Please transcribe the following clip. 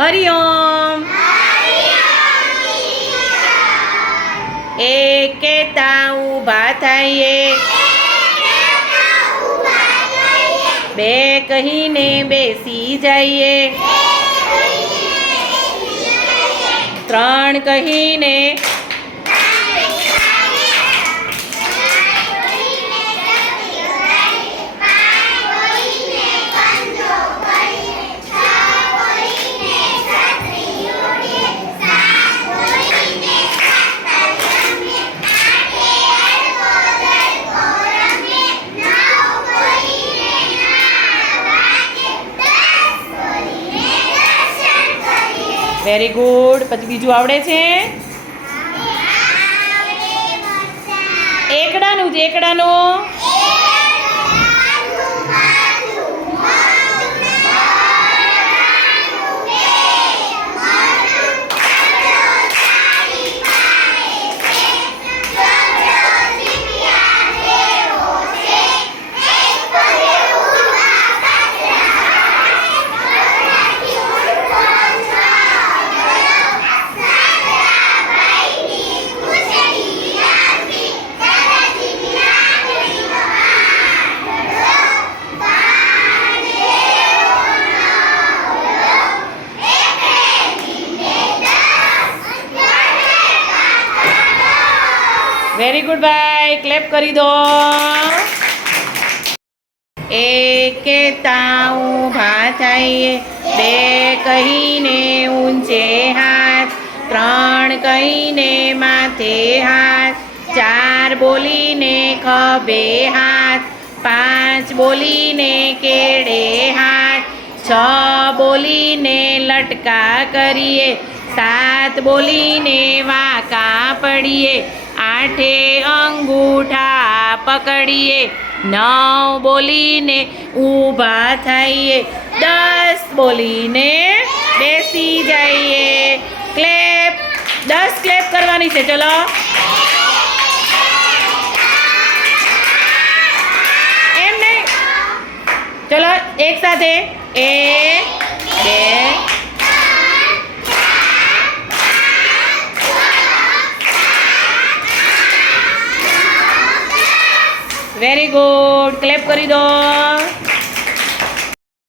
હરિઓમ એકેતા ઊભા થઈએ બે કહીને બેસી જઈએ ત્રણ કહીને વેરી ગુડ પછી બીજું આવડે છે? એકડાનું જ એકડાનું. વેરી ગુડ ભાઈ ક્લેપ કરી દો. એકેતા ઊભા થઈએ બે કહીને ઊંચે હાથ, ત્રણ કહીને માથે હાથ, ચાર બોલીને ખભે હાથ, પાંચ બોલીને કેડે હાથ, છ બોલીને લટકા કરીએ, સાત બોલીને વાંકા પડીએ આઠે અંગૂઠા પકડીએ નવ બોલીને ઊભા થઈએ દસ બોલીને બેસી જઈએ ક્લેપ દસ ક્લેપ કરવાની છે ચલો એમ નહીં ચલો એક સાથે એક બે વેરી ગુડ ક્લેપ કરી દો.